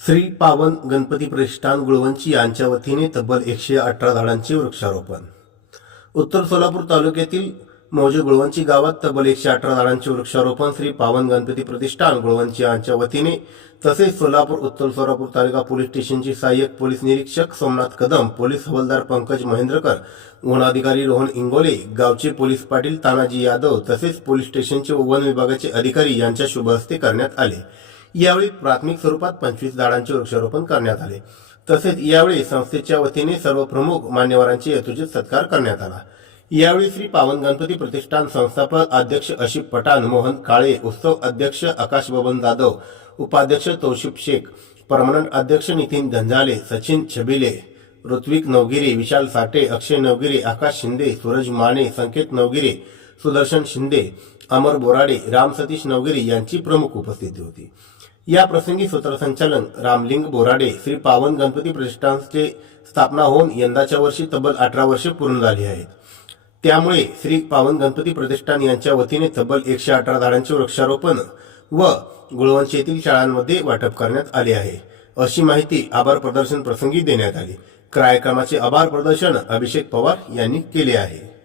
श्री पावन गणपती प्रतिष्ठान गुळवंची यांच्या वतीने तब्बल एकशे अठरा झाडांचे वृक्षारोपण. उत्तर सोलापूर तालुक्यातील मौजे गुळवंची गावात तब्बल एकशे अठरा झाडांचे वृक्षारोपण श्री पावन गणपती प्रतिष्ठान गुळवंची यांच्या वतीने तसेच सोलापूर उत्तर सोलापूर तालुका पोलीस स्टेशनचे सहाय्यक पोलीस निरीक्षक सोमनाथ कदम पोलीस हवालदार पंकज महेंद्रकर वनाधिकारी रोहन इंगोले गावचे पोलीस पाटील तानाजी यादव तसेच पोलीस स्टेशनचे वन विभागाचे अधिकारी यांच्या शुभ हस्ते करण्यात आले. यावेळी प्राथमिक स्वरूपात पंचवीस झाडांचे वृक्षारोपण करण्यात आले. तसेच यावेळी संस्थेच्या वतीने सर्व प्रमुख मान्यवरांचे यथोचित सत्कार करण्यात आला. यावेळी श्री पावन गणपती प्रतिष्ठान संस्थापक अध्यक्ष अशिफ पठाण मोहन काळे उत्सव अध्यक्ष आकाश बबन जाधव उपाध्यक्ष तौशिफ शेख परमनंट अध्यक्ष नितीन धंजाले सचिन छबिले ऋत्विक नवगिरे विशाल साठे अक्षय नवगिरे आकाश शिंदे सूरज माने संकेत नवगिरे सुदर्शन शिंदे अमर बोराडे राम सतीश नवगिरी यांची प्रमुख उपस्थिती होती. या प्रसंगी सूत्रसंचालन रामलिंग बोराडे श्री पावन गणपती प्रतिष्ठानचे स्थापना होऊन यंदाच्या वर्षी तब्बल अठरा वर्षे पूर्ण झाली आहेत. त्यामुळे श्री पावन गणपती प्रतिष्ठान यांच्या वतीने तब्बल एकशे अठरा झाडांचे वृक्षारोपण व गुळवंश येथील शाळांमध्ये वाटप करण्यात आले आहे. अशी माहिती आभार प्रदर्शन प्रसंगी देण्यात आली. कार्यक्रमाचे आभार प्रदर्शन अभिषेक पवार यांनी केले आहे.